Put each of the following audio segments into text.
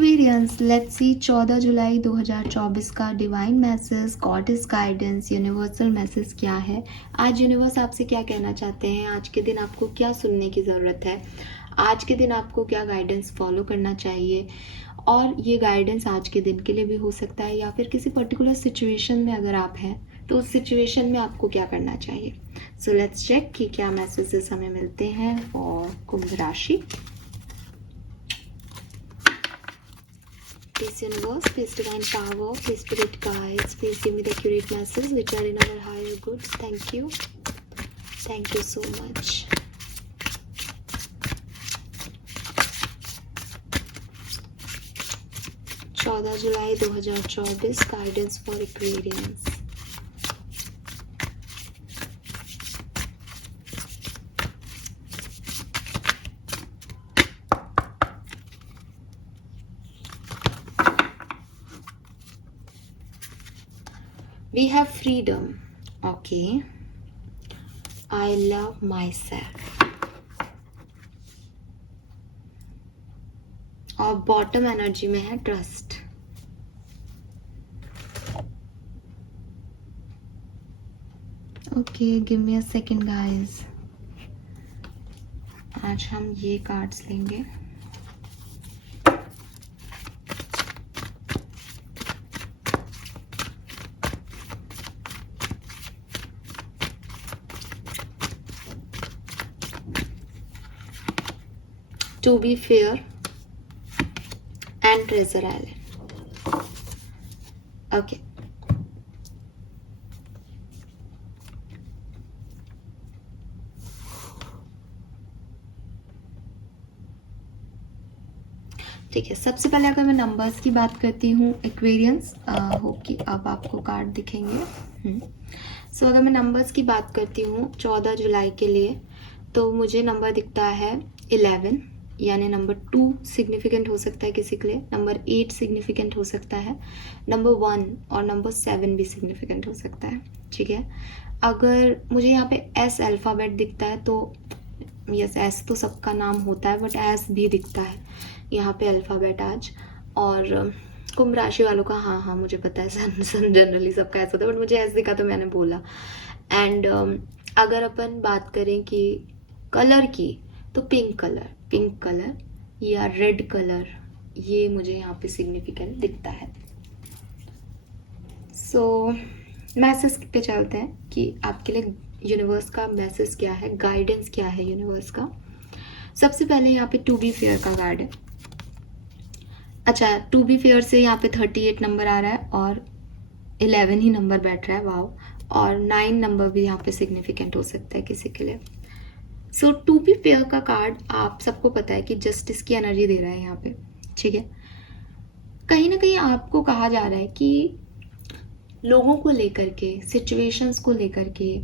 Aquarians, let's see 14 जुलाई 2024 का divine message, goddess guidance, universal message क्या है। आज यूनिवर्स आपसे क्या कहना चाहते हैं, आज के दिन आपको क्या सुनने की ज़रूरत है, आज के दिन आपको क्या गाइडेंस फॉलो करना चाहिए। और ये गाइडेंस आज के दिन के लिए भी हो सकता है या फिर किसी पर्टिकुलर सिचुएशन में अगर आप हैं तो उस सिचुएशन में आपको क्या करना चाहिए। सो लेट्स चेक कि क्या मैसेजेस हमें मिलते हैं फॉर कुंभ राशि। Please universe, please divine power, please spirit guides, please give me the accurate messages which are in our higher goods. Thank you. Thank you so much. July 2024 guidance for Aquarians. We have freedom. Okay. I love myself. और bottom energy में है trust. Okay, give me a second guys. आज हम ये cards लेंगे। To be fair and Treasure Island. Okay. ठीक है, सबसे पहले अगर मैं नंबर्स की बात करती हूँ एक्वेरियंस, होप कि अब आपको कार्ड दिखेंगे। सो अगर मैं नंबर्स की बात करती हूँ 14 जुलाई के लिए, तो मुझे नंबर दिखता है 11, यानी नंबर 2 सिग्निफिकेंट हो सकता है किसी के लिए, नंबर 8 सिग्निफिकेंट हो सकता है, नंबर 1 और नंबर 7 भी सिग्निफिकेंट हो सकता है। ठीक है, अगर मुझे यहाँ पे एस अल्फ़ाबेट दिखता है तो यस, एस तो सबका नाम होता है बट एस भी दिखता है यहाँ पे अल्फ़ाबेट आज। और कुंभ राशि वालों का हाँ मुझे पता है, सन जनरली सबका ऐसा होता है बट मुझे एस दिखा तो मैंने बोला। एंड अगर अपन बात करें कि कलर की, तो पिंक कलर या रेड कलर, ये मुझे यहाँ पे सिग्निफिकेंट दिखता है। सो मैसेज पे चलते हैं कि आपके लिए यूनिवर्स का मैसेज क्या है, गाइडेंस क्या है यूनिवर्स का। सबसे पहले यहाँ पे टू बी फेयर का कार्ड है। अच्छा, टू बी फेयर से यहाँ पे 38 नंबर आ रहा है और 11 ही नंबर बैठ रहा है, वाओ। और 9 नंबर भी यहाँ पे सिग्निफिकेंट हो सकता है किसी के लिए। सो टू बी फेयर का कार्ड आप सबको पता है कि जस्टिस की एनर्जी दे रहा है यहाँ पे। ठीक है, कहीं ना कहीं आपको कहा जा रहा है कि लोगों को लेकर के, सिचुएशंस को लेकर के,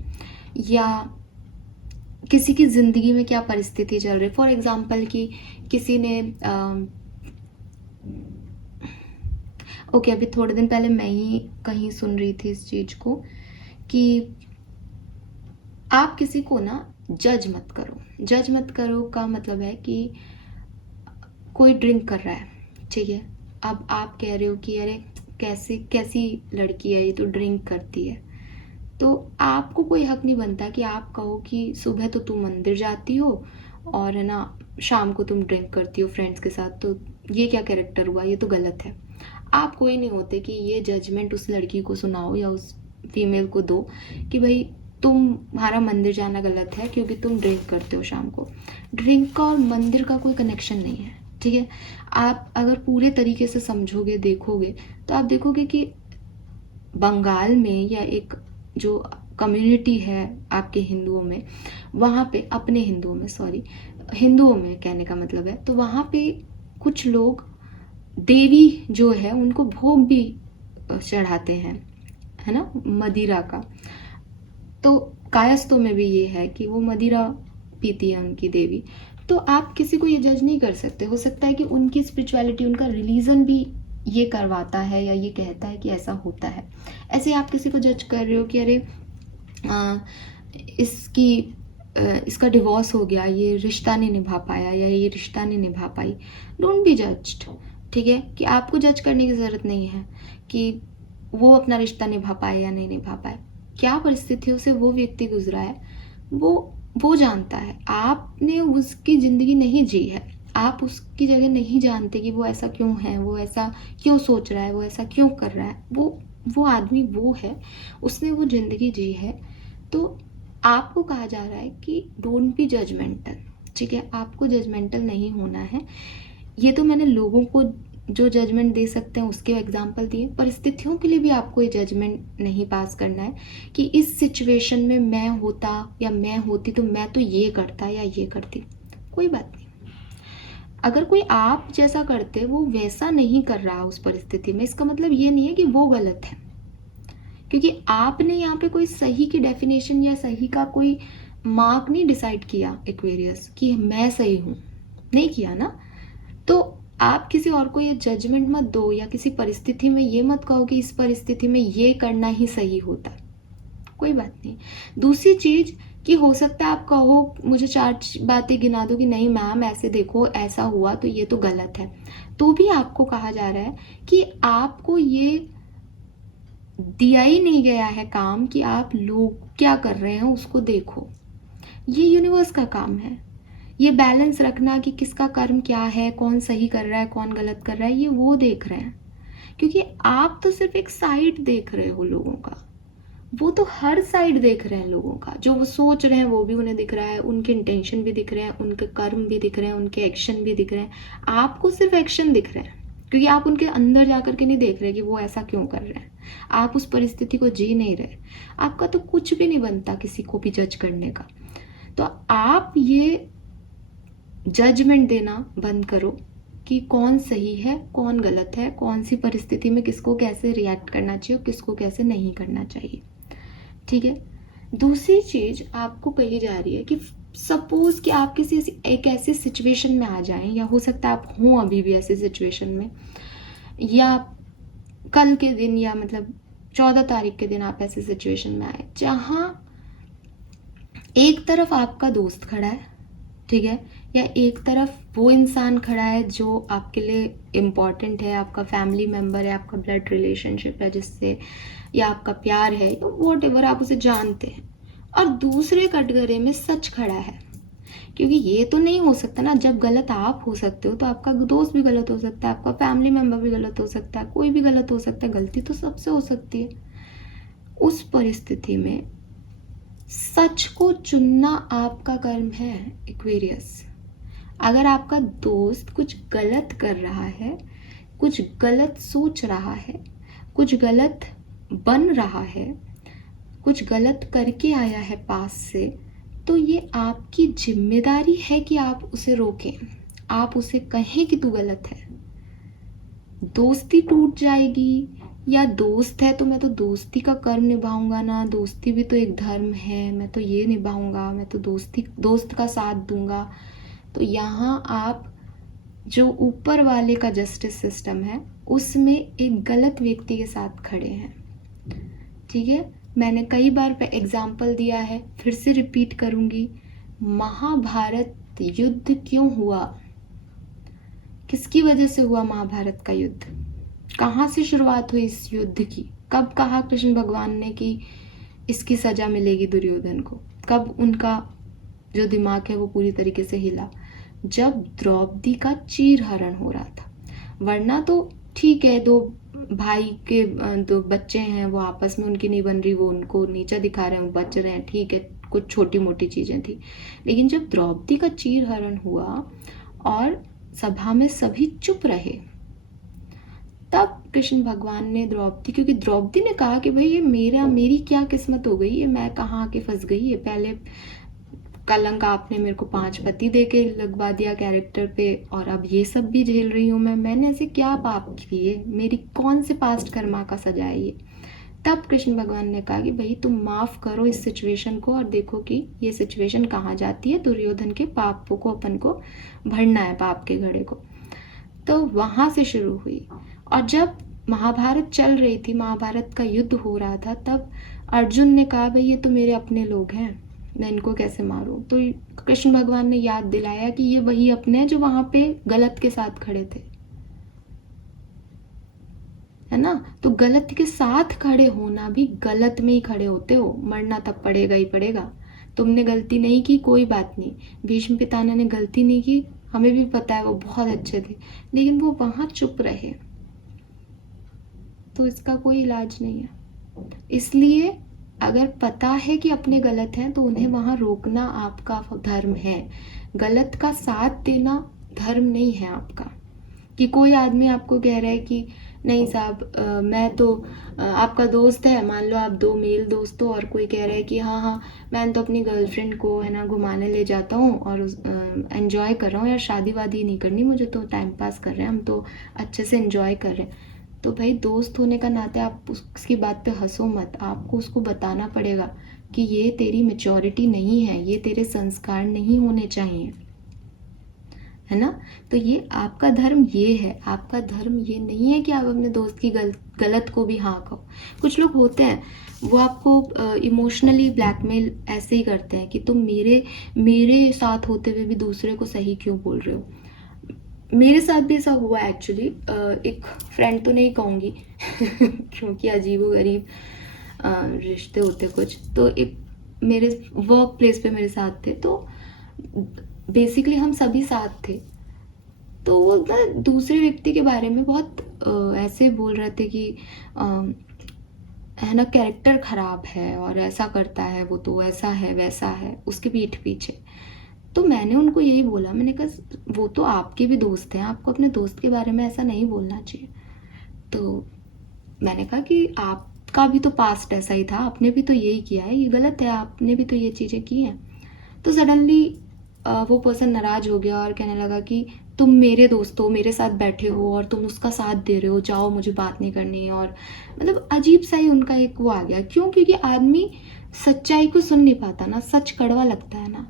या किसी की ज़िंदगी में क्या परिस्थिति चल रही। फॉर एग्जांपल कि किसी ने ओके, अभी थोड़े दिन पहले मैं ही कहीं सुन रही थी इस चीज़ को कि आप किसी को ना जज मत करो। जज मत करो का मतलब है कि कोई ड्रिंक कर रहा है, ठीक है, अब आप कह रहे हो कि अरे कैसी लड़की है ये, तो ड्रिंक करती है। तो आपको कोई हक नहीं बनता कि आप कहो कि सुबह तो तुम मंदिर जाती हो और है ना शाम को तुम ड्रिंक करती हो फ्रेंड्स के साथ, तो ये क्या कैरेक्टर हुआ, ये तो गलत है। आप कोई नहीं होते कि ये जजमेंट उस लड़की को सुनाओ या उस फीमेल को दो कि भाई तुम्हारा मंदिर जाना गलत है क्योंकि तुम ड्रिंक करते हो शाम को। ड्रिंक का और मंदिर का कोई कनेक्शन नहीं है। ठीक है, आप अगर पूरे तरीके से समझोगे, देखोगे, तो आप देखोगे कि बंगाल में या एक जो कम्युनिटी है आपके हिंदुओं में, वहाँ पे अपने हिंदुओं में कहने का मतलब है, तो वहाँ पे कुछ लोग देवी जो है उनको भोग भी चढ़ाते हैं, है ना, मदिरा का। तो कायस्थों में भी ये है कि वो मदिरा पीती है उनकी देवी। तो आप किसी को ये जज नहीं कर सकते। हो सकता है कि उनकी स्पिरिचुअलिटी, उनका रिलीजन भी ये करवाता है या ये कहता है कि ऐसा होता है। ऐसे आप किसी को जज कर रहे हो कि अरे इसका डिवोर्स हो गया, ये रिश्ता नहीं निभा पाया या ये रिश्ता नहीं निभा पाई। Don't be judged. ठीक है, कि आपको जज करने की ज़रूरत नहीं है कि वो अपना रिश्ता निभा पाए या नहीं निभा पाए। क्या परिस्थितियों से वो व्यक्ति गुजरा है वो जानता है। आपने उसकी ज़िंदगी नहीं जी है, आप उसकी जगह नहीं जानते कि वो ऐसा क्यों है, वो ऐसा क्यों सोच रहा है, वो ऐसा क्यों कर रहा है। वो आदमी वो है, उसने वो ज़िंदगी जी है। तो आपको कहा जा रहा है कि डोंट बी जजमेंटल। ठीक है, आपको जजमेंटल नहीं होना है। ये तो मैंने लोगों को जो जजमेंट दे सकते हैं उसके एग्जाम्पल दिए। परिस्थितियों के लिए भी आपको ये जजमेंट नहीं पास करना है कि इस सिचुएशन में मैं होता या मैं होती तो मैं तो ये करता या ये करती। कोई बात नहीं, अगर कोई आप जैसा करते वो वैसा नहीं कर रहा उस परिस्थिति में, इसका मतलब ये नहीं है कि वो गलत है, क्योंकि आपने यहाँ पे कोई सही की डेफिनेशन या सही का कोई मार्क नहीं डिसाइड किया एक्वेरियस कि मैं सही हूँ, नहीं किया ना। तो आप किसी और को ये जजमेंट मत दो या किसी परिस्थिति में ये मत कहो कि इस परिस्थिति में ये करना ही सही होता। कोई बात नहीं। दूसरी चीज कि हो सकता है आप कहो, मुझे 4 बातें गिना दो कि नहीं मैम ऐसे देखो ऐसा हुआ तो ये तो गलत है, तो भी आपको कहा जा रहा है कि आपको ये दिया ही नहीं गया है काम कि आप लोग क्या कर रहे हैं उसको देखो। ये यूनिवर्स का काम है, ये बैलेंस रखना कि किसका कर्म क्या है, कौन सही कर रहा है कौन गलत कर रहा है, ये वो देख रहे हैं। क्योंकि आप तो सिर्फ एक साइड देख रहे हो लोगों का, वो तो हर साइड देख रहे हैं लोगों का। जो वो सोच रहे हैं वो भी उन्हें दिख रहा है, उनके इंटेंशन भी दिख रहे हैं, उनके कर्म भी दिख रहे हैं, उनके एक्शन भी दिख रहे हैं। आपको सिर्फ एक्शन दिख रहे हैं, क्योंकि आप उनके अंदर जाकर के नहीं देख रहे कि वो ऐसा क्यों कर रहे हैं। आप उस परिस्थिति को जी नहीं रहे। आपका तो कुछ भी नहीं बनता किसी को भी जज करने का। तो आप ये जजमेंट देना बंद करो कि कौन सही है कौन गलत है, कौन सी परिस्थिति में किसको कैसे रिएक्ट करना चाहिए और किसको कैसे नहीं करना चाहिए। ठीक है। दूसरी चीज आपको कही जा रही है कि सपोज कि आप किसी एक ऐसी सिचुएशन में आ जाएं, या हो सकता है आप हों अभी भी ऐसी सिचुएशन में, या कल के दिन या मतलब 14 तारीख के दिन आप ऐसी सिचुएशन में आए जहां एक तरफ आपका दोस्त खड़ा है, ठीक है, या एक तरफ वो इंसान खड़ा है जो आपके लिए इम्पॉर्टेंट है, आपका फैमिली मेम्बर है, आपका ब्लड रिलेशनशिप है जिससे, या आपका प्यार है, वॉट एवर आप उसे जानते हैं, और दूसरे कटघरे में सच खड़ा है। क्योंकि ये तो नहीं हो सकता ना, जब गलत आप हो सकते हो तो आपका दोस्त भी गलत हो सकता है, आपका फैमिली मेम्बर भी गलत हो सकता है, कोई भी गलत हो सकता है, गलती तो सबसे हो सकती है। उस परिस्थिति में सच को चुनना आपका कर्म है एक्वेरियस। अगर आपका दोस्त कुछ गलत कर रहा है, कुछ गलत सोच रहा है, कुछ गलत बन रहा है, कुछ गलत करके आया है पास से, तो ये आपकी जिम्मेदारी है कि आप उसे रोकें, आप उसे कहें कि तू गलत है। दोस्ती टूट जाएगी, या दोस्त है तो मैं तो दोस्ती का कर्म निभाऊंगा ना, दोस्ती भी तो एक धर्म है, मैं तो ये निभाऊंगा, मैं तो दोस्त का साथ दूंगा। तो यहाँ आप जो ऊपर वाले का जस्टिस सिस्टम है उसमें एक गलत व्यक्ति के साथ खड़े हैं। ठीक है, मैंने कई बार एग्जाम्पल दिया है, फिर से रिपीट करूंगी। महाभारत युद्ध क्यों हुआ, किसकी वजह से हुआ महाभारत का युद्ध, कहाँ से शुरुआत हुई इस युद्ध की, कब कहा कृष्ण भगवान ने कि इसकी सजा मिलेगी दुर्योधन को, कब उनका जो दिमाग है वो पूरी तरीके से हिला, जब द्रौपदी का चीरहरण हो रहा था। वरना तो ठीक है, दो भाई के दो बच्चे हैं, वो आपस में उनकी नहीं बन रही, वो उनको नीचा दिखा रहे हैं, वो बच रहे हैं, ठीक है, कुछ छोटी मोटी चीजें थी। लेकिन जब द्रौपदी का चीरहरण हुआ और सभा में सभी चुप रहे, तब कृष्ण भगवान ने द्रौपदी, क्योंकि द्रौपदी ने कहा कि भाई ये मेरी क्या किस्मत हो गई, ये मैं कहाँ आके फंस गई, ये पहले कलंक आपने मेरे को 5 पति दे के लगवा दिया कैरेक्टर पे, और अब ये सब भी झेल रही हूँ मैंने ऐसे क्या पाप किए, मेरी कौन से पास्ट कर्मा का सजा है ये। तब कृष्ण भगवान ने कहा कि भाई तुम माफ करो इस सिचुएशन को और देखो कि ये सिचुएशन कहाँ जाती है, दुर्योधन के पापों को अपन को भरना है, पाप के घड़े को। तो वहां से शुरू हुई। और जब महाभारत चल रही थी, महाभारत का युद्ध हो रहा था, तब अर्जुन ने कहा भाई ये तो मेरे अपने लोग हैं, मैं इनको कैसे मारूं। तो कृष्ण भगवान ने याद दिलाया कि ये वही अपने हैं जो वहां पे गलत के साथ खड़े थे। है ना। तो गलत के साथ खड़े होना भी गलत में ही खड़े होते हो, मरना तब पड़ेगा ही पड़ेगा। तुमने गलती नहीं की, कोई बात नहीं, भीष्म पितामह ने गलती नहीं की, हमें भी पता है वो बहुत अच्छे थे, लेकिन वो वहाँ चुप रहे, तो इसका कोई इलाज नहीं है। इसलिए अगर पता है कि अपने गलत हैं तो उन्हें वहाँ रोकना आपका धर्म है। गलत का साथ देना धर्म नहीं है आपका। कि कोई आदमी आपको कह रहा है कि नहीं साहब मैं तो आपका दोस्त है, मान लो आप दो मेल दोस्त हो, और कोई कह रहा है कि हाँ हाँ मैं तो अपनी गर्लफ्रेंड को है ना घुमाने ले जाता हूँ और एंजॉय कर रहा हूँ, यार शादी वादी नहीं करनी मुझे, तो टाइम पास कर रहे हैं हम, तो अच्छे से एंजॉय कर रहे हैं। तो भाई दोस्त होने का नाते आप उसकी बात पे हंसो मत, आपको उसको बताना पड़ेगा कि ये तेरी मैच्योरिटी नहीं है, ये तेरे संस्कार नहीं होने चाहिए, है ना। तो ये आपका धर्म ये है, आपका धर्म ये नहीं है कि आप अपने दोस्त की गलत को भी हाँ कहो। कुछ लोग होते हैं वो आपको इमोशनली ब्लैकमेल ऐसे ही करते हैं कि तुम मेरे साथ होते हुए भी दूसरे को सही क्यों बोल रहे हो। मेरे साथ भी ऐसा हुआ एक्चुअली। एक फ्रेंड तो नहीं कहूँगी क्योंकि अजीबोगरीब रिश्ते होते कुछ, तो एक मेरे वर्क प्लेस पे मेरे साथ थे, तो बेसिकली हम सभी साथ थे। तो वो ना दूसरे व्यक्ति के बारे में बहुत ऐसे बोल रहे थे कि है ना कैरेक्टर खराब है और ऐसा करता है वो, तो ऐसा है वैसा है, उसके पीठ पीछे। तो मैंने उनको यही बोला, मैंने कहा वो तो आपके भी दोस्त हैं, आपको अपने दोस्त के बारे में ऐसा नहीं बोलना चाहिए। तो मैंने कहा कि आपका भी तो पास्ट ऐसा ही था, आपने भी तो यही किया है, ये गलत है, आपने भी तो ये चीज़ें की हैं। तो सडनली वो पर्सन नाराज़ हो गया और कहने लगा कि तुम मेरे दोस्त हो, मेरे साथ बैठे हो और तुम उसका साथ दे रहे हो, जाओ मुझे बात नहीं करनी। और मतलब अजीब सा ही उनका एक वो आ गया। क्यों? क्योंकि आदमी सच्चाई को सुन नहीं पाता ना, सच कड़वा लगता है ना।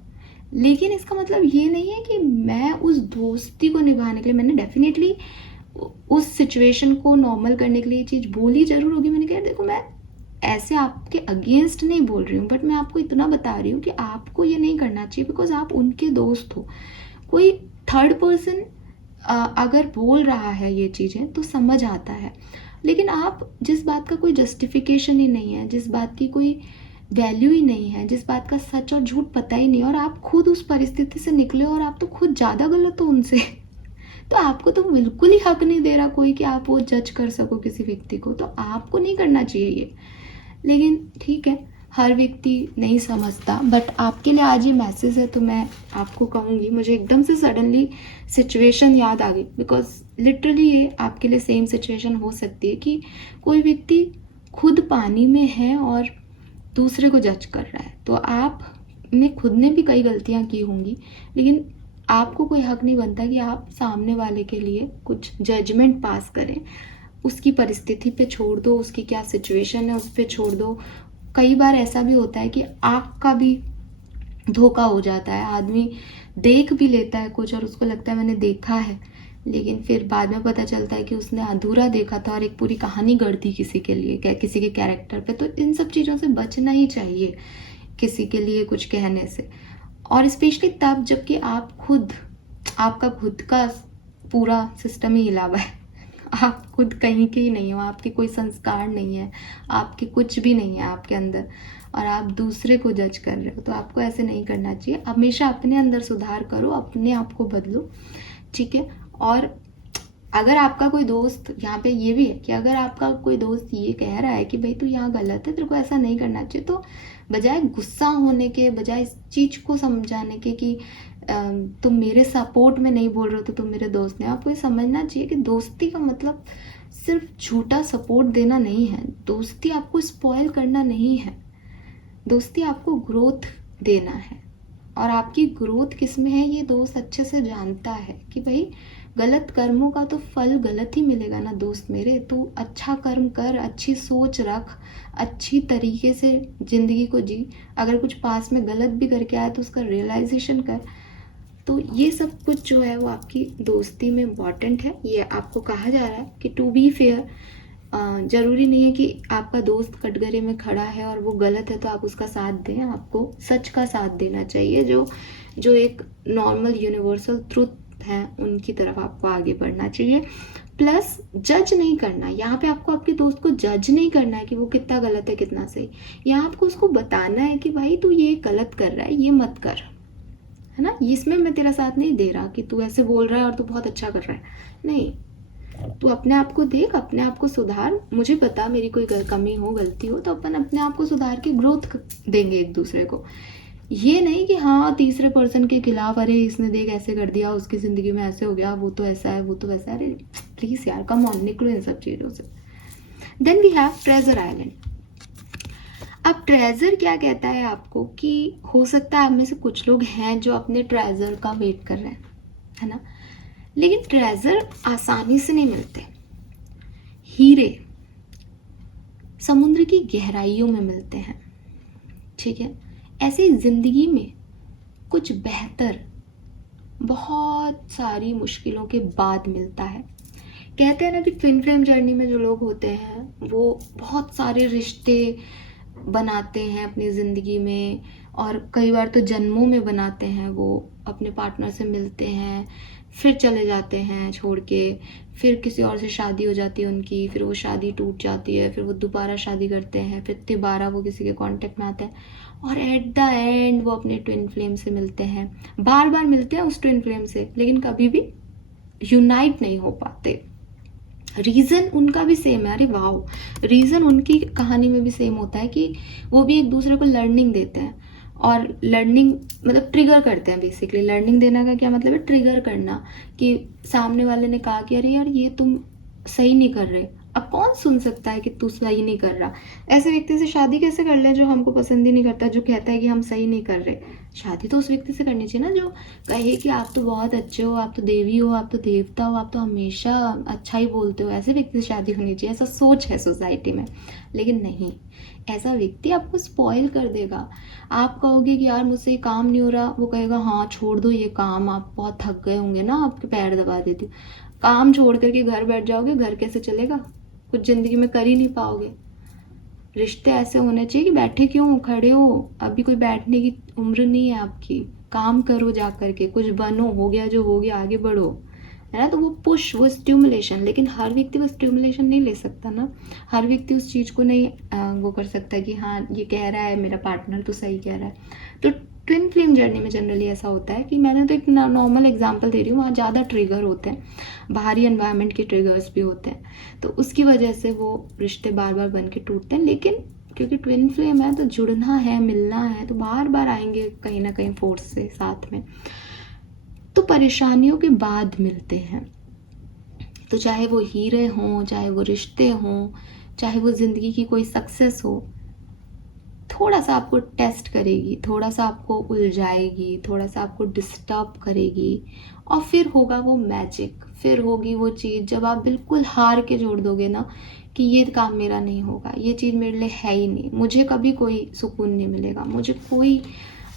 लेकिन इसका मतलब ये नहीं है कि मैं उस दोस्ती को निभाने के लिए, मैंने डेफिनेटली उस सिचुएशन को नॉर्मल करने के लिए ये चीज़ बोली जरूर होगी। मैंने कहा देखो मैं ऐसे आपके अगेंस्ट नहीं बोल रही हूँ, बट मैं आपको इतना बता रही हूँ कि आपको ये नहीं करना चाहिए, बिकॉज आप उनके दोस्त हो। कोई थर्ड पर्सन अगर बोल रहा है ये चीज़ें तो समझ आता है, लेकिन आप जिस बात का कोई जस्टिफिकेशन ही नहीं है, जिस बात की कोई वैल्यू ही नहीं है, जिस बात का सच और झूठ पता ही नहीं, और आप खुद उस परिस्थिति से निकले और आप तो खुद ज़्यादा गलत हो उनसे तो आपको तो बिल्कुल ही हक नहीं दे रहा कोई कि आप वो जज कर सको किसी व्यक्ति को, तो आपको नहीं करना चाहिए ये। लेकिन ठीक है, हर व्यक्ति नहीं समझता, बट आपके लिए आज ये मैसेज है तो मैं आपको कहूँगी। मुझे एकदम से सडनली सिचुएशन याद आ गई, बिकॉज लिटरली ये आपके लिए सेम सिचुएशन हो सकती है कि कोई व्यक्ति खुद पानी में है और दूसरे को जज कर रहा है। तो आपने खुद ने भी कई गलतियाँ की होंगी, लेकिन आपको कोई हक नहीं बनता कि आप सामने वाले के लिए कुछ जजमेंट पास करें। उसकी परिस्थिति पे छोड़ दो, उसकी क्या सिचुएशन है उस पर छोड़ दो। कई बार ऐसा भी होता है कि आँख का भी धोखा हो जाता है, आदमी देख भी लेता है कुछ और उसको लगता है मैंने देखा है, लेकिन फिर बाद में पता चलता है कि उसने अधूरा देखा था और एक पूरी कहानी गढ़ दी किसी के लिए, किसी के कैरेक्टर पे। तो इन सब चीज़ों से बचना ही चाहिए किसी के लिए कुछ कहने से, और स्पेशली तब जबकि आपका खुद का पूरा सिस्टम ही हिला हुआ है। आप खुद कहीं के ही नहीं हो, आपके कोई संस्कार नहीं है, आपके कुछ भी नहीं है आपके अंदर, और आप दूसरे को जज कर रहे हो। तो आपको ऐसे नहीं करना चाहिए। हमेशा अपने अंदर सुधार करो, अपने आप को बदलो, ठीक है। और अगर आपका कोई दोस्त, यहाँ पे ये भी है कि अगर आपका कोई दोस्त ये कह रहा है कि भाई तू यहाँ गलत है, तेरे को ऐसा नहीं करना चाहिए, तो बजाय गुस्सा होने के, बजाय इस चीज़ को समझाने के कि तुम मेरे सपोर्ट में नहीं बोल रहे हो तो तुम मेरे दोस्त नहीं, आपको ये समझना चाहिए कि दोस्ती का मतलब सिर्फ झूठा सपोर्ट देना नहीं है। दोस्ती आपको स्पॉइल करना नहीं है, दोस्ती आपको ग्रोथ देना है। और आपकी ग्रोथ किस में है ये दोस्त अच्छे से जानता है कि भाई गलत कर्मों का तो फल गलत ही मिलेगा ना दोस्त मेरे। तो अच्छा कर्म कर, अच्छी सोच रख, अच्छी तरीके से ज़िंदगी को जी। अगर कुछ पास में गलत भी करके आया तो उसका रियलाइजेशन कर। तो ये सब कुछ जो है वो आपकी दोस्ती में इम्पॉर्टेंट है। ये आपको कहा जा रहा है कि टू बी फेयर, ज़रूरी नहीं है कि आपका दोस्त कटघरे में खड़ा है और वो गलत है तो आप उसका साथ दें। आपको सच का साथ देना चाहिए, जो एक नॉर्मल यूनिवर्सल ट्रुथ है उनकी तरफ आपको आगे बढ़ना चाहिए। प्लस जज नहीं करना, यहाँ पे आपको आपके दोस्त को जज नहीं करना है कि वो कितना गलत है कितना सही। यहाँ आपको उसको बताना है कि भाई तू ये गलत कर रहा है, ये मत कर, है ना, इसमें मैं तेरा साथ नहीं दे रहा कि तू ऐसे बोल रहा है और तू बहुत अच्छा कर रहा है। नहीं, तू अपने आप को देख, अपने आप को सुधार, मुझे पता मेरी कोई कमी हो गलती हो तो अपन अपने आप को सुधार के ग्रोथ देंगे एक दूसरे को। ये नहीं कि हाँ तीसरे पर्सन के खिलाफ, अरे इसने देख ऐसे कर दिया, उसकी ज़िंदगी में ऐसे हो गया, वो तो ऐसा है वो तो वैसा है। अरे प्लीज़ यार कम ऑन, निकलो इन सब चीज़ों से। Then we have treasure island. अब ट्रेजर क्या कहता है आपको कि हो सकता है आप में से कुछ लोग हैं जो अपने ट्रेजर का वेट कर रहे हैं, है ना, लेकिन ट्रेजर आसानी से नहीं मिलते। हीरे समुद्र की गहराइयों में मिलते हैं, ठीक है। ऐसे जिंदगी में कुछ बेहतर बहुत सारी मुश्किलों के बाद मिलता है। कहते हैं ना कि ट्विन फ्लेम जर्नी में जो लोग होते हैं वो बहुत सारे रिश्ते बनाते हैं अपनी ज़िंदगी में, और कई बार तो जन्मों में बनाते हैं। वो अपने पार्टनर से मिलते हैं, फिर चले जाते हैं छोड़ के, फिर किसी और से शादी हो जाती है उनकी, फिर वो शादी टूट जाती है, फिर वो दोबारा शादी करते हैं, फिर दोबारा वो किसी के कांटेक्ट में आते हैं, और एट द एंड वो अपने ट्विन फ्लेम से मिलते हैं। बार बार मिलते हैं उस ट्विन फ्लेम से, लेकिन कभी भी यूनाइट नहीं हो पाते। रीज़न उनका भी सेम है। अरे वाह, रीज़न उनकी कहानी में भी सेम होता है कि वो भी एक दूसरे को लर्निंग देते हैं, और लर्निंग मतलब ट्रिगर करते हैं। बेसिकली लर्निंग देना का क्या मतलब है, ट्रिगर करना, कि सामने वाले ने कहा कि अरे यार ये तुम सही नहीं कर रहे। अब कौन सुन सकता है कि तू सही नहीं कर रहा। ऐसे व्यक्ति से शादी कैसे कर ले जो हमको पसंद ही नहीं करता, जो कहता है कि हम सही नहीं कर रहे। शादी तो उस व्यक्ति से करनी चाहिए ना जो कहे कि आप तो बहुत अच्छे हो, आप तो देवी हो, आप तो देवता हो, आप तो हमेशा अच्छा ही बोलते हो। ऐसे व्यक्ति से शादी होनी चाहिए, ऐसा सोच है सोसाइटी में। लेकिन नहीं, ऐसा व्यक्ति आपको स्पॉइल कर देगा। आप कहोगे कि यार मुझसे ये काम नहीं हो रहा, वो कहेगा हाँ छोड़ दो ये काम, आप बहुत थक गए होंगे ना, आपके पैर दबा देती हूँ। काम छोड़ करके घर बैठ जाओगे, घर कैसे चलेगा, कुछ ज़िंदगी में कर ही नहीं पाओगे। रिश्ते ऐसे होने चाहिए कि बैठे क्यों हो, खड़े हो, अभी कोई बैठने की उम्र नहीं है आपकी, काम करो जा करके, कुछ बनो, हो गया जो हो गया आगे बढ़ो, है ना। तो वो पुश, वो स्टिमुलेशन, लेकिन हर व्यक्ति वो स्टिमुलेशन नहीं ले सकता ना। हर व्यक्ति उस चीज़ को नहीं वो कर सकता कि हाँ ये कह रहा है मेरा पार्टनर तो सही कह रहा है। तो ट्विन फ्लेम जर्नी में जनरली ऐसा होता है कि मैंने तो एक नॉर्मल एग्जांपल दे रही हूँ, वहाँ ज़्यादा ट्रिगर होते हैं, बाहरी एनवायरनमेंट के ट्रिगर्स भी होते हैं, तो उसकी वजह से वो रिश्ते बार बार बन के टूटते हैं। लेकिन क्योंकि ट्विन फ्लेम है तो जुड़ना है, मिलना है, तो बार बार आएंगे कहीं ना कहीं फोर्स से साथ में, तो परेशानियों के बाद मिलते हैं। तो चाहे वो हीरे हों, चाहे वो रिश्ते हों, चाहे वो ज़िंदगी की कोई सक्सेस हो, थोड़ा सा आपको टेस्ट करेगी, थोड़ा सा आपको उलझाएगी, थोड़ा सा आपको डिस्टर्ब करेगी, और फिर होगा वो मैजिक, फिर होगी वो चीज़ जब आप बिल्कुल हार के जोड़ दोगे ना कि ये काम मेरा नहीं होगा, ये चीज़ मेरे लिए है ही नहीं, मुझे कभी कोई सुकून नहीं मिलेगा, मुझे कोई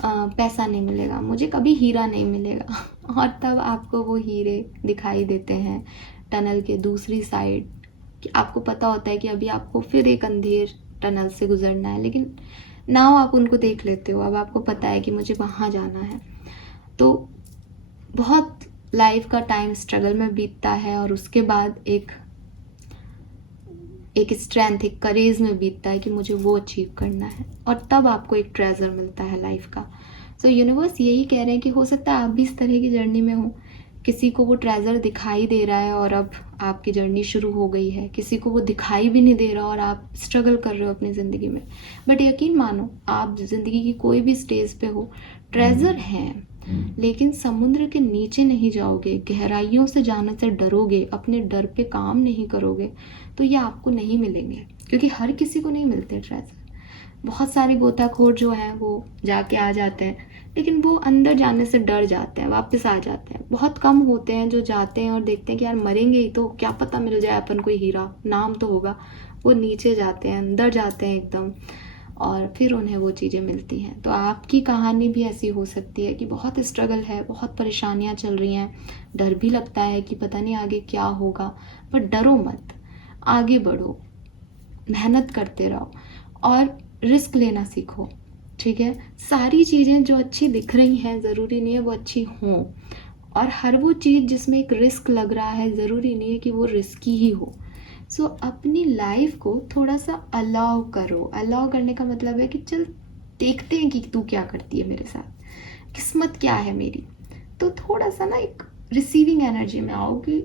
पैसा नहीं मिलेगा, मुझे कभी हीरा नहीं मिलेगा। और तब आपको वो हीरे दिखाई देते हैं टनल के दूसरी साइड, कि आपको पता होता है कि अभी आपको फिर एक अंधेर टनल से गुजरना है, लेकिन नाउ आप उनको देख लेते हो, अब आपको पता है कि मुझे वहाँ जाना है। तो बहुत लाइफ का टाइम स्ट्रगल में बीतता है, और उसके बाद एक स्ट्रेंथ, एक करेज में बीतता है कि मुझे वो अचीव करना है, और तब आपको एक ट्रेजर मिलता है लाइफ का। सो यूनिवर्स यही कह रहे हैं कि हो सकता है आप भी इस तरह की जर्नी में हो, किसी को वो ट्रेजर दिखाई दे रहा है और अब आपकी जर्नी शुरू हो गई है, किसी को वो दिखाई भी नहीं दे रहा और आप स्ट्रगल कर रहे हो अपनी ज़िंदगी में। बट यकीन मानो, आप ज़िंदगी की कोई भी स्टेज पे हो, ट्रेजर हैं, लेकिन समुद्र के नीचे नहीं जाओगे, गहराइयों से जाने से डरोगे, अपने डर पे काम नहीं करोगे, तो ये आपको नहीं मिलेंगे, क्योंकि हर किसी को नहीं मिलते ट्रेजर। बहुत सारे गोताखोर जो हैं वो जाके आ जाते हैं, लेकिन वो अंदर जाने से डर जाते हैं, वापस आ जाते हैं। बहुत कम होते हैं जो जाते हैं और देखते हैं कि यार मरेंगे ही तो क्या पता मिल जाए अपन को हीरा, नाम तो होगा। वो नीचे जाते हैं, अंदर जाते हैं एकदम, और फिर उन्हें वो चीज़ें मिलती हैं। तो आपकी कहानी भी ऐसी हो सकती है कि बहुत स्ट्रगल है, बहुत परेशानियां चल रही हैं, डर भी लगता है कि पता नहीं आगे क्या होगा, पर डरो मत, आगे बढ़ो, मेहनत करते रहो और रिस्क लेना सीखो, ठीक है। सारी चीज़ें जो अच्छी दिख रही हैं ज़रूरी नहीं है वो अच्छी हों, और हर वो चीज़ जिसमें एक रिस्क लग रहा है ज़रूरी नहीं है कि वो रिस्की ही हो। सो अपनी लाइफ को थोड़ा सा अलाउ करो। अलाउ करने का मतलब है कि चल देखते हैं कि तू क्या करती है मेरे साथ, किस्मत क्या है मेरी। तो थोड़ा सा ना एक रिसीविंग एनर्जी में आओ कि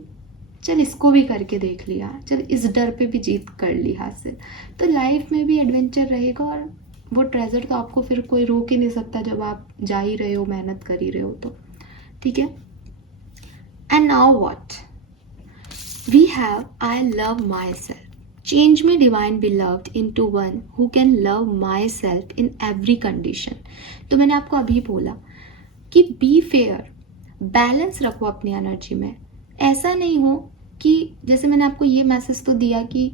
चल इसको भी करके देख लिया, चल इस डर पे भी जीत कर ली हासिल। तो लाइफ में भी एडवेंचर रहेगा और वो ट्रेजर तो आपको फिर कोई रोक ही नहीं सकता जब आप जा ही रहे हो, मेहनत कर ही रहे हो तो। ठीक है। And now what we have I love myself, change me divine beloved into one who can love myself in every condition। तो मैंने आपको अभी बोला कि बी फेयर, बैलेंस रखो अपनी एनर्जी में। ऐसा नहीं हो कि जैसे मैंने आपको ये मैसेज तो दिया कि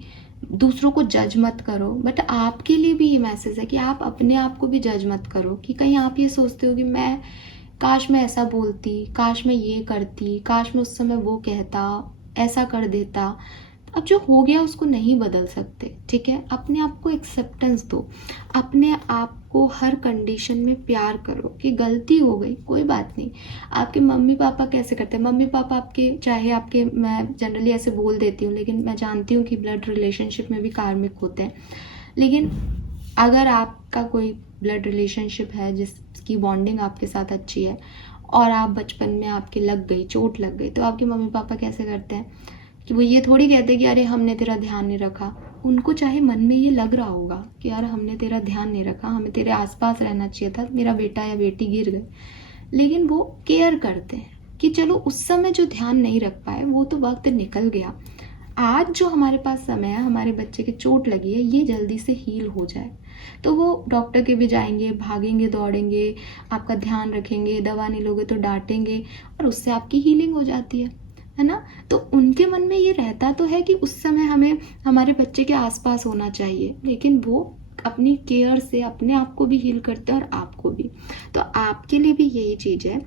दूसरों को जज मत करो, बट आपके लिए भी ये मैसेज है कि आप अपने आप को भी जज मत करो। कि कहीं आप ये सोचते हो कि मैं काश मैं ऐसा बोलती, काश मैं ये करती, काश मैं उस समय वो कहता, ऐसा कर देता। अब जो हो गया उसको नहीं बदल सकते। ठीक है। अपने आप को एक्सेप्टेंस दो, अपने आप को हर कंडीशन में प्यार करो कि गलती हो गई, कोई बात नहीं। आपके मम्मी पापा कैसे करते हैं, मम्मी पापा आपके, चाहे आपके, मैं जनरली ऐसे बोल देती हूँ लेकिन मैं जानती हूँ कि ब्लड रिलेशनशिप में भी कार्मिक होते हैं। लेकिन अगर आपका कोई ब्लड रिलेशनशिप है जिसकी बॉन्डिंग आपके साथ अच्छी है और आप बचपन में आपके लग गई, चोट लग गई, तो आपके मम्मी पापा कैसे करते हैं कि वो ये थोड़ी कहते कि अरे हमने तेरा ध्यान नहीं रखा। उनको चाहे मन में ये लग रहा होगा कि यार हमने तेरा ध्यान नहीं रखा, हमें तेरे आसपास रहना चाहिए था, मेरा बेटा या बेटी गिर गए, लेकिन वो केयर करते हैं कि चलो उस समय जो ध्यान नहीं रख पाए वो तो वक्त निकल गया। आज जो हमारे पास समय है, हमारे बच्चे के चोट लगी है, ये जल्दी से हील हो जाए। तो वो डॉक्टर के भी जाएंगे, भागेंगे दौड़ेंगे, आपका ध्यान रखेंगे, दवा नहीं लोगे तो डांटेंगे और उससे आपकी हीलिंग हो जाती है ना। तो उनके मन में ये रहता तो है कि उस समय हमें हमारे बच्चे के आसपास होना चाहिए, लेकिन वो अपनी केयर से अपने आप को भी हील करते हैं और आपको भी। तो आपके लिए भी यही चीज़ है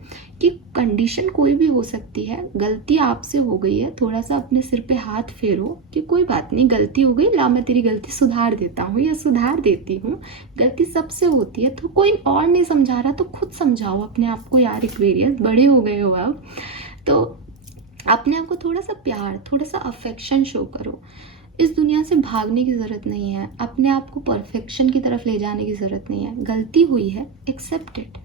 कि कंडीशन कोई भी हो सकती है, गलती आपसे हो गई है, थोड़ा सा अपने सिर पे हाथ फेरो कि कोई बात नहीं, गलती हो गई, ला मैं तेरी गलती सुधार देता हूँ या सुधार देती हूँ। गलती सबसे होती है, तो कोई और नहीं समझा रहा तो खुद समझाओ अपने आप को यार, एक्वेरियस बड़े हो गए हो अब, तो अपने आप को थोड़ा सा प्यार, थोड़ा सा अफेक्शन शो करो। इस दुनिया से भागने की ज़रूरत नहीं है, अपने आप को परफेक्शन की तरफ ले जाने की ज़रूरत नहीं है। गलती हुई है, एक्सेप्ट इट,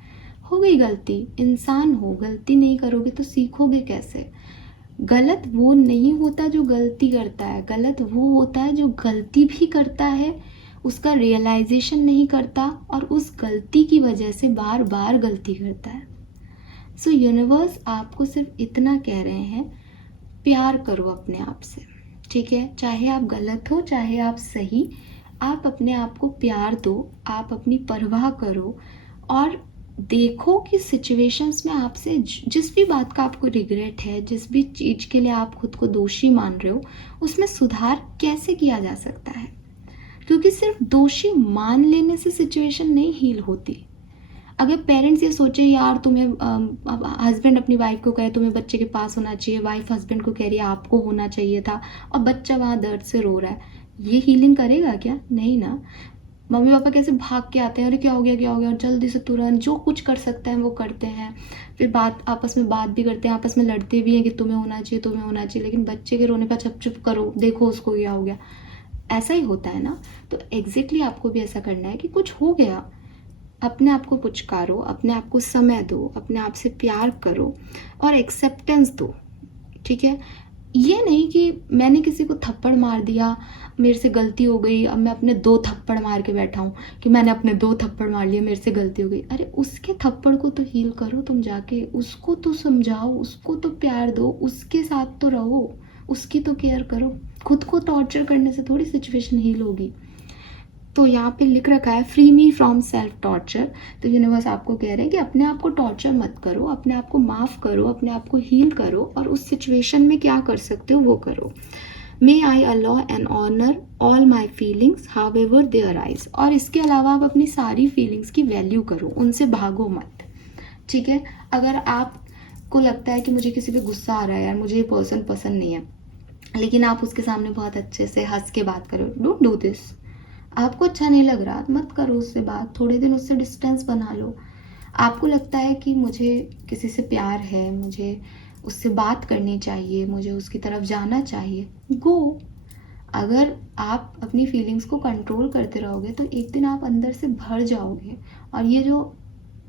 हो गई गलती, इंसान हो, गलती नहीं करोगे तो सीखोगे कैसे। गलत वो नहीं होता जो गलती करता है, गलत वो होता है जो गलती भी करता है, उसका रियलाइजेशन नहीं करता और उस गलती की वजह से बार बार गलती करता है। सो यूनिवर्स आपको सिर्फ इतना कह रहे हैं, प्यार करो अपने आप से। ठीक है। चाहे आप गलत हो चाहे आप सही, आप अपने आप को प्यार दो, आप अपनी परवाह करो और देखो कि सिचुएशंस में आपसे जिस भी बात का आपको रिग्रेट है, जिस भी चीज़ के लिए आप खुद को दोषी मान रहे हो, उसमें सुधार कैसे किया जा सकता है। क्योंकि सिर्फ दोषी मान लेने से सिचुएशन नहीं हील होती। अगर पेरेंट्स ये सोचे यार तुम्हें, हस्बैंड अपनी वाइफ को कहे तुम्हें बच्चे के पास होना चाहिए, वाइफ हस्बैंड को कह रही है आपको होना चाहिए था, और बच्चा वहाँ दर्द से रो रहा है, ये हीलिंग करेगा क्या? नहीं ना। मम्मी पापा कैसे भाग के आते हैं, अरे क्या हो गया क्या हो गया, और जल्दी से तुरंत जो कुछ कर सकते हैं वो करते हैं। फिर बात आपस में बात भी करते हैं, आपस में लड़ते भी हैं कि तुम्हें होना चाहिए तुम्हें होना चाहिए, लेकिन बच्चे के रोने पर चुप चुप करो, देखो उसको क्या हो गया। ऐसा ही होता है ना। तो एग्जैक्टली आपको भी ऐसा करना है कि कुछ हो गया, अपने आप को पुचकारो, अपने आप को समय दो, अपने आप से प्यार करो और एक्सेप्टेंस दो। ठीक है। ये नहीं कि मैंने किसी को थप्पड़ मार दिया, मेरे से गलती हो गई, अब मैं अपने 2 थप्पड़ मार के बैठा हूँ कि मैंने अपने 2 थप्पड़ मार लिए, मेरे से गलती हो गई। अरे उसके थप्पड़ को तो हील करो तुम जाके, उसको तो समझाओ, उसको तो प्यार दो, उसके साथ तो रहो, उसकी तो केयर करो। खुद को टॉर्चर करने से थोड़ी सिचुएशन हील होगी। तो यहाँ पे लिख रखा है free me from self torture. तो यूनिवर्स आपको कह रहे हैं कि अपने आप को टॉर्चर मत करो, अपने आप को माफ़ करो, अपने आप को हील करो और उस सिचुएशन में क्या कर सकते हो वो करो। May I allow and honour all my feelings however they arise. और इसके अलावा आप अपनी सारी फीलिंग्स की वैल्यू करो, उनसे भागो मत। ठीक है। अगर आपको लगता है कि मुझे किसी पे गुस्सा आ रहा है, यार मुझे ये पर्सन पसंद नहीं है, लेकिन आप उसके सामने बहुत अच्छे से हंस के बात करो, डोंट डू दिस। आपको अच्छा नहीं लग रहा, मत करो उससे बात, थोड़े दिन उससे डिस्टेंस बना लो। आपको लगता है कि मुझे किसी से प्यार है, मुझे उससे बात करनी चाहिए, मुझे उसकी तरफ जाना चाहिए, गो। अगर आप अपनी फीलिंग्स को कंट्रोल करते रहोगे तो एक दिन आप अंदर से भर जाओगे। और ये जो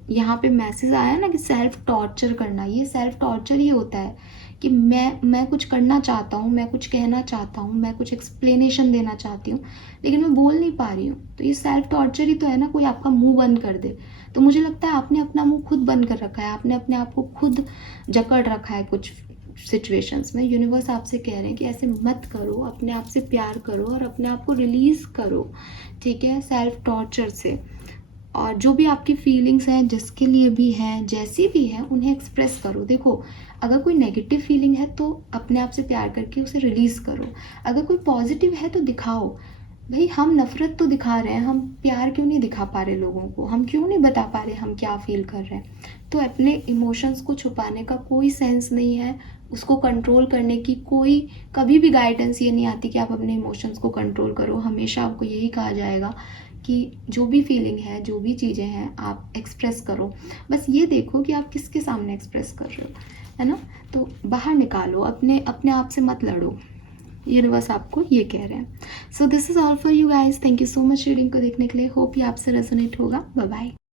यहाँ पे मैसेज आया ना कि सेल्फ टॉर्चर करना, ये सेल्फ टॉर्चर ही होता है कि मैं कुछ करना चाहता हूँ, मैं कुछ कहना चाहता हूँ, मैं कुछ एक्सप्लेनेशन देना चाहती हूँ, लेकिन मैं बोल नहीं पा रही हूँ। तो ये सेल्फ टॉर्चर ही तो है ना, कोई आपका मुंह बंद कर दे। तो मुझे लगता है आपने अपना मुंह खुद बंद कर रखा है, आपने अपने आप को खुद जकड़ रखा है कुछ सिचुएशंस में। यूनिवर्स आपसे कह रहे हैं कि ऐसे मत करो, अपने आप से प्यार करो और अपने आप को रिलीज़ करो, ठीक है, सेल्फ टॉर्चर से। और जो भी आपकी फीलिंग्स हैं, जिसके लिए भी हैं, जैसी भी हैं, उन्हें एक्सप्रेस करो। देखो, अगर कोई नेगेटिव फीलिंग है तो अपने आप से प्यार करके उसे रिलीज़ करो। अगर कोई पॉजिटिव है तो दिखाओ। भाई, हम नफ़रत तो दिखा रहे हैं, हम प्यार क्यों नहीं दिखा पा रहे लोगों को? हम क्यों नहीं बता पा रहे हम क्या फ़ील कर रहे हैं? तो अपने इमोशंस को छुपाने का कोई सेंस नहीं है, उसको कंट्रोल करने की कोई कभी भी गाइडेंस ये नहीं आती कि आप अपने इमोशंस को कंट्रोल करो। हमेशा आपको यही कहा जाएगा कि जो भी फीलिंग है, जो भी चीज़ें हैं, आप एक्सप्रेस करो। बस ये देखो कि आप किसके सामने एक्सप्रेस कर रहे हो, है ना? तो बाहर निकालो, अपने अपने आप से मत लड़ो। यूनिवर्स आपको ये कह रहे हैं। So this is all for you guys. Thank you so much reading को देखने के लिए। होप ये आपसे रेजोनेट होगा। Bye bye.